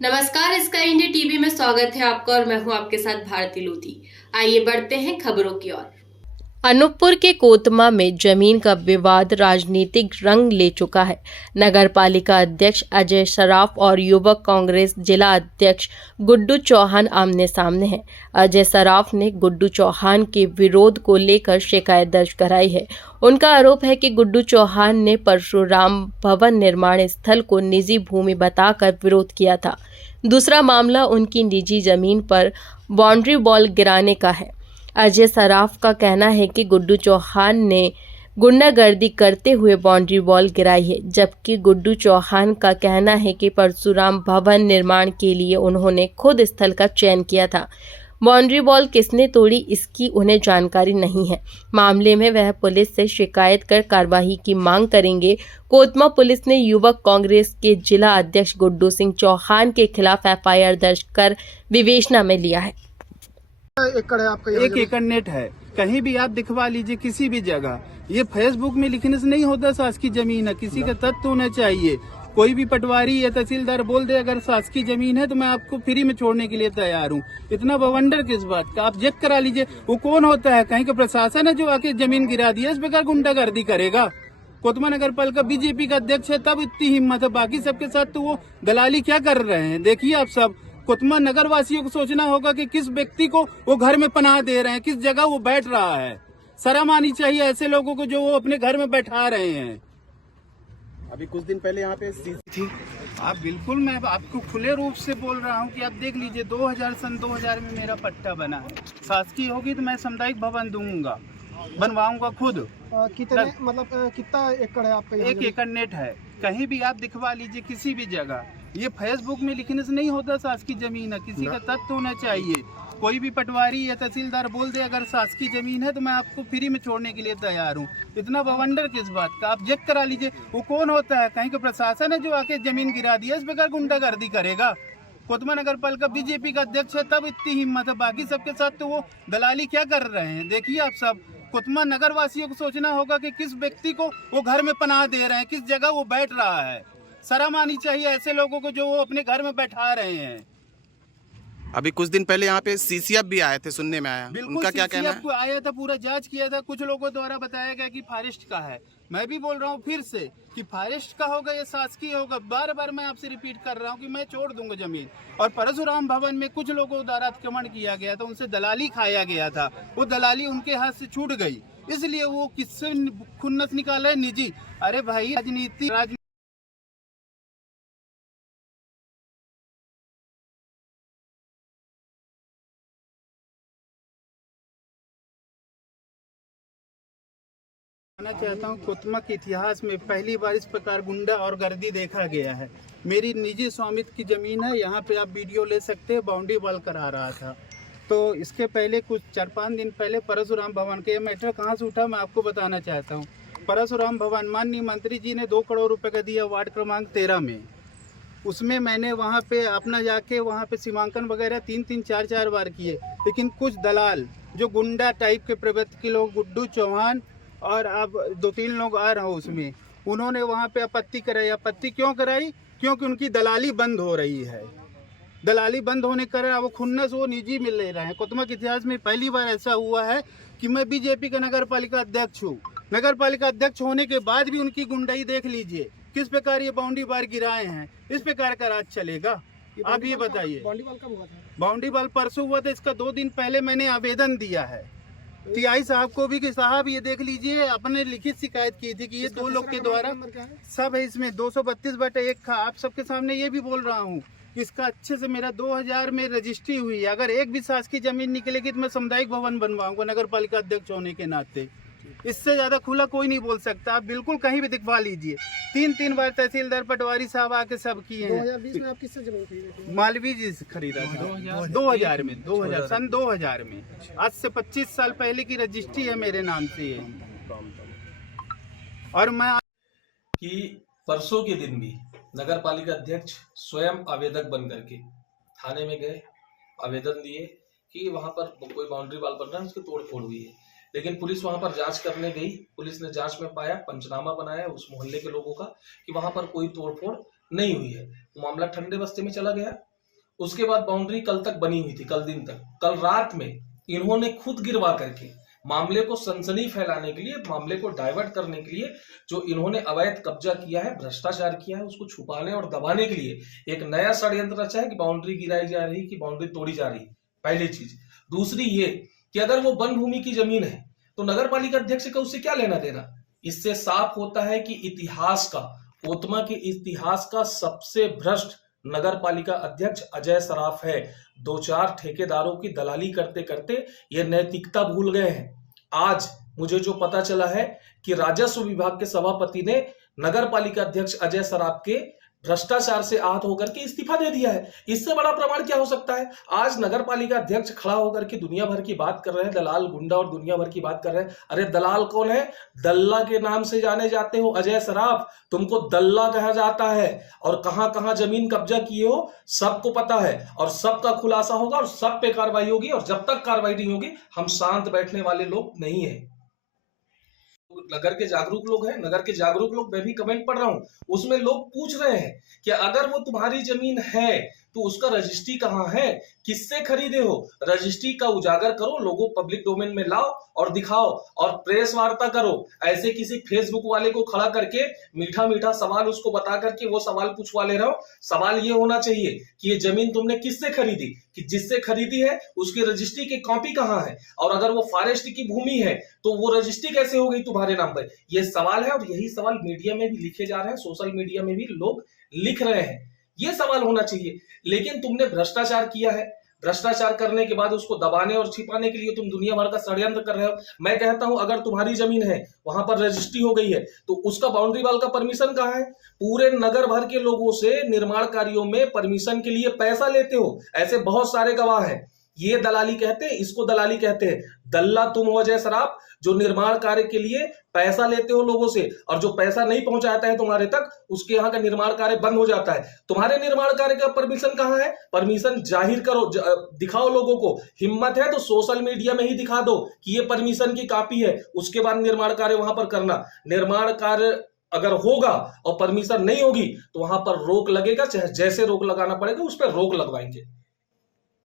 नमस्कार, sky India TV में स्वागत है आपका और मैं हूं आपके साथ भारती लोधी। आइए बढ़ते हैं खबरों की ओर। अनूपपुर के कोतमा में जमीन का विवाद राजनीतिक रंग ले चुका है। नगर पालिका अध्यक्ष अजय सराफ और युवक कांग्रेस जिला अध्यक्ष गुड्डू चौहान आमने सामने हैं। अजय सराफ ने गुड्डू चौहान के विरोध को लेकर शिकायत दर्ज कराई है। उनका आरोप है कि गुड्डू चौहान ने परशुराम भवन निर्माण स्थल को निजी भूमि बताकर विरोध किया था। दूसरा मामला उनकी निजी जमीन पर बाउंड्री वॉल गिराने का है। अजय सराफ का कहना है कि गुड्डू चौहान ने गुंडागर्दी करते हुए बाउंड्री वॉल गिराई है, जबकि गुड्डू चौहान का कहना है कि परशुराम भवन निर्माण के लिए उन्होंने खुद स्थल का चयन किया था। बाउंड्री वॉल किसने तोड़ी, इसकी उन्हें जानकारी नहीं है। मामले में वह पुलिस से शिकायत कर कार्रवाई की मांग करेंगे। कोतमा पुलिस ने युवक कांग्रेस के जिला अध्यक्ष गुड्डू सिंह चौहान के खिलाफ एफआईआर दर्ज कर विवेचना में लिया है। एकड़ है आपका? 1 एकड़ नेट है, कहीं भी आप दिखवा लीजिए किसी भी जगह। ये फेसबुक में लिखने से नहीं होता। शासकीय जमीन है, किसी का तथ्य होना चाहिए। कोई भी पटवारी या तहसीलदार बोल दे अगर शासकीय जमीन है तो मैं आपको फ्री में छोड़ने के लिए तैयार हूँ। इतना बवंडर किस बात का? आप चेक करा लीजिए। वो कौन होता है? कहीं का प्रशासन है जो आके जमीन गिरा दिया? इस प्रकार गुंडागर्दी करेगा? कोतमा नगर पालिका बीजेपी का अध्यक्ष है तब इतनी हिम्मत है, बाकी सबके साथ तो वो दलाली क्या कर रहे हैं? देखिए आप सब कोतमा नगर वासियों को सोचना होगा कि किस व्यक्ति को वो घर में पनाह दे रहे हैं, किस जगह वो बैठ रहा है। शर्म आनी चाहिए ऐसे लोगों को जो वो अपने घर में बैठा रहे हैं। अभी कुछ दिन पहले यहाँ पे थी। आप बिल्कुल, मैं आपको खुले रूप से बोल रहा हूँ कि आप देख लीजिए। 2000 में मेरा पट्टा बना है। शासकीय होगी तो मैं सामुदायिक भवन दूंगा, बनवाऊंगा खुद। कितने मतलब कितना एकड़ है आपका? 1 एकड़ नेट है, कहीं भी आप दिखवा लीजिए किसी भी जगह। ये फेसबुक में लिखने से नहीं होता। शासकीय जमीन है, किसी का तथ्य होना चाहिए। कोई भी पटवारी या तहसीलदार बोल दे अगर शासकीय जमीन है तो मैं आपको फ्री में छोड़ने के लिए तैयार हूँ। इतना बवंडर किस बात का? आप चेक करा लीजिए। वो कौन होता है? कहीं का प्रशासन है जो आके जमीन गिरा दिया? इस प्रकार गुंडागर्दी करेगा? कोतमा नगर पालिका बीजेपी का अध्यक्ष है तब इतनी हिम्मत है, बाकी सबके साथ तो वो दलाली क्या कर रहे हैं? देखिए आप सब कोतमा नगर वासियों को सोचना होगा कि किस व्यक्ति को वो घर में पनाह दे रहे हैं, किस जगह वो बैठ रहा है। शर्म आनी चाहिए ऐसे लोगों को जो वो अपने घर में बैठा रहे हैं। अभी कुछ दिन पहले यहाँ पे सीसीएफ भी आए थे, सुनने में आया। बिल्कुल, उनका क्या कहना है? आया था, पूरा जांच किया था। कुछ लोगों द्वारा बताया गया कि फॉरेस्ट का है। मैं भी बोल रहा हूँ फिर से कि फॉरेस्ट का होगा या शासकीय होगा। बार बार मैं आपसे रिपीट कर रहा हूँ कि मैं छोड़ दूंगा जमीन। और परशुराम भवन में कुछ लोगों द्वारा अतिक्रमण किया गया था, उनसे दलाली खाया गया था। वो दलाली उनके हाथ से छूट गई, इसलिए वो किससे खुन्नस निकाला है? निजी। अरे भाई, राजनीति कहना चाहता हूँ, कोतमा के इतिहास में पहली बार इस प्रकार गुंडा और गर्दी देखा गया है। मेरी निजी स्वामित्व की जमीन है, यहाँ पे आप वीडियो ले सकते हैं। बाउंड्री वॉल करा रहा था। तो इसके पहले कुछ 4-5 दिन पहले परशुराम भवन के, ये मैटर कहाँ से उठा मैं आपको बताना चाहता हूँ। परशुराम भवन माननीय मंत्री जी ने 2 करोड़ रुपए का दिया वार्ड क्रमांक 13 में। उसमें मैंने वहाँ पे अपना जाके वहाँ पे सीमांकन वगैरह 3-3, 4-4 बार किए, लेकिन कुछ दलाल जो गुंडा टाइप के प्रवृत्ति के लोग, गुड्डू चौहान और अब 2-3 लोग आ रहे हैं उसमें, उन्होंने वहाँ पे आपत्ति कराई। आपत्ति क्यों कराई? क्योंकि उनकी दलाली बंद हो रही है। दलाली बंद होने के कारण वो खुन्नस वो निजी मिल ले रहे हैं। कोतमा के इतिहास में पहली बार ऐसा हुआ है कि मैं बीजेपी का नगर पालिका अध्यक्ष हूँ। नगर पालिका अध्यक्ष होने के बाद भी उनकी गुंडाई देख लीजिए, किस प्रकार ये बाउंड्री वॉल गिराए हैं। इस प्रकार का राज चलेगा? आप ये बताइए। बाउंड्री वॉल कब हुआ था? बाउंड्री वॉल परसों हुआ था। इसका 2 दिन पहले मैंने आवेदन दिया है टीआई साहब को भी कि साहब ये देख लीजिए, अपने लिखित शिकायत की थी कि ये 2 लोग के द्वारा सब है इसमें 232/1 का। आप सबके सामने ये भी बोल रहा हूँ कि इसका अच्छे से मेरा 2000 में रजिस्ट्री हुई है। अगर एक भी शासकीय जमीन निकलेगी तो मैं सामुदायिक भवन बनवाऊंगा नगर पालिका अध्यक्ष होने के नाते। इससे ज्यादा खुला कोई नहीं बोल सकता। आप बिल्कुल कहीं भी दिखवा लीजिए। 3-3 बार तहसीलदार पटवारी साहब आके सब किए हैं। 2020 में आप किससे जमीन खरीदी? मालवीय जी से खरीदा था। 2000 में, सन 2000 में। आज से 25 साल पहले की रजिस्ट्री है मेरे नाम से। और मैं कि परसों के दिन भी नगर पालिका अध्यक्ष स्वयं आवेदक बन करके थाने में गए, आवेदन दिए कि वहां पर कोई बाउंड्री वॉल बन रहा है, उसकी तोड़ फोड़ हुई है। लेकिन पुलिस वहां पर जांच करने गई। पुलिस ने जांच में पाया, पंचनामा बनाया उस मोहल्ले के लोगों का कि वहां पर कोई तोड़फोड़ नहीं हुई है, मामला ठंडे बस्ते में चला गया। उसके बाद बाउंड्री कल तक बनी हुई थी, कल दिन तक। कल रात में इन्होंने खुद गिरवा करके मामले को सनसनी फैलाने के लिए, मामले को डाइवर्ट करने के लिए जो इन्होंने अवैध कब्जा किया है, भ्रष्टाचार किया है, उसको छुपाने और दबाने के लिए एक नया षड्यंत्र रचा है कि बाउंड्री गिराई जा रही, कि बाउंड्री तोड़ी जा रही। पहली चीज। दूसरी ये कि अगर वो वन भूमि की जमीन है तो नगर पालिका अध्यक्ष का उससे क्या लेना देना। इससे साफ होता है कि इतिहास का, कोतमा के इतिहास का सबसे भ्रष्ट नगर पालिका अध्यक्ष अजय सराफ है। 2-4 ठेकेदारों की दलाली करते करते ये नैतिकता भूल गए हैं। आज मुझे जो पता चला है कि राजस्व विभाग के सभापति ने नगर पालिका अध्यक्ष अजय सराफ के भ्रष्टाचार से आहत होकर के इस्तीफा दे दिया है। इससे बड़ा प्रमाण क्या हो सकता है। आज नगर पालिका अध्यक्ष खड़ा होकर के दुनिया भर की बात कर रहे हैं, दलाल गुंडा और दुनिया भर की बात कर रहे हैं। अरे दलाल कौन है? दल्ला के नाम से जाने जाते हो अजय सराफ, तुमको दल्ला कहा जाता है। और कहां कहां जमीन कब्जा किए हो सबको पता है, और सबका खुलासा होगा और सब पे कार्रवाई होगी। और जब तक कार्रवाई नहीं होगी हम शांत बैठने वाले लोग नहीं है। नगर के जागरूक लोग हैं, नगर के जागरूक लोग, मैं भी कमेंट पढ़ रहा हूं, उसमें लोग पूछ रहे हैं कि अगर वो तुम्हारी जमीन है तो उसका रजिस्ट्री कहां है, किससे खरीदे हो। रजिस्ट्री का उजागर करो, लोगों पब्लिक डोमेन में लाओ और दिखाओ और प्रेस वार्ता करो। ऐसे किसी फेसबुक वाले को खड़ा करके मीठा मीठा सवाल उसको बता करके वो सवाल पूछवा ले रहा हो। सवाल ये होना चाहिए कि ये जमीन तुमने किससे खरीदी, कि जिससे खरीदी है उसकी रजिस्ट्री की कॉपी कहां है, और अगर वो फॉरेस्ट की भूमि है तो वो रजिस्ट्री कैसे हो गई तुम्हारे नाम पर। ये सवाल है और यही सवाल मीडिया में भी लिखे जा रहे हैं, सोशल मीडिया में भी लोग लिख रहे हैं। ये सवाल होना चाहिए। लेकिन तुमने भ्रष्टाचार किया है, भ्रष्टाचार करने के बाद उसको दबाने और छिपाने के लिए तुम दुनिया भर का षड्यंत्र कर रहे हो। मैं कहता हूं अगर तुम्हारी जमीन है, वहां पर रजिस्ट्री हो गई है, तो उसका बाउंड्री वाल का परमिशन कहां है। पूरे नगर भर के लोगों से निर्माण कार्यों में परमिशन के लिए पैसा लेते हो, ऐसे बहुत सारे गवाह हैं। ये दलाली कहते हैं, इसको दलाली कहते हैं। दल्ला तुम हो अजय सराफ, जो निर्माण कार्य के लिए पैसा लेते हो लोगों से, और जो पैसा नहीं पहुंचाता है तुम्हारे तक उसके यहाँ का निर्माण कार्य बंद हो जाता है। तुम्हारे निर्माण कार्य का परमिशन कहां है? परमिशन जाहिर करो, दिखाओ लोगों को। हिम्मत है तो सोशल मीडिया में ही दिखा दो कि ये परमिशन की कॉपी है, उसके बाद निर्माण कार्य वहां पर करना। निर्माण कार्य अगर होगा और परमिशन नहीं होगी तो वहां पर रोक लगेगा, चाहे जैसे रोक लगाना पड़ेगा उस पर रोक लगवाएंगे।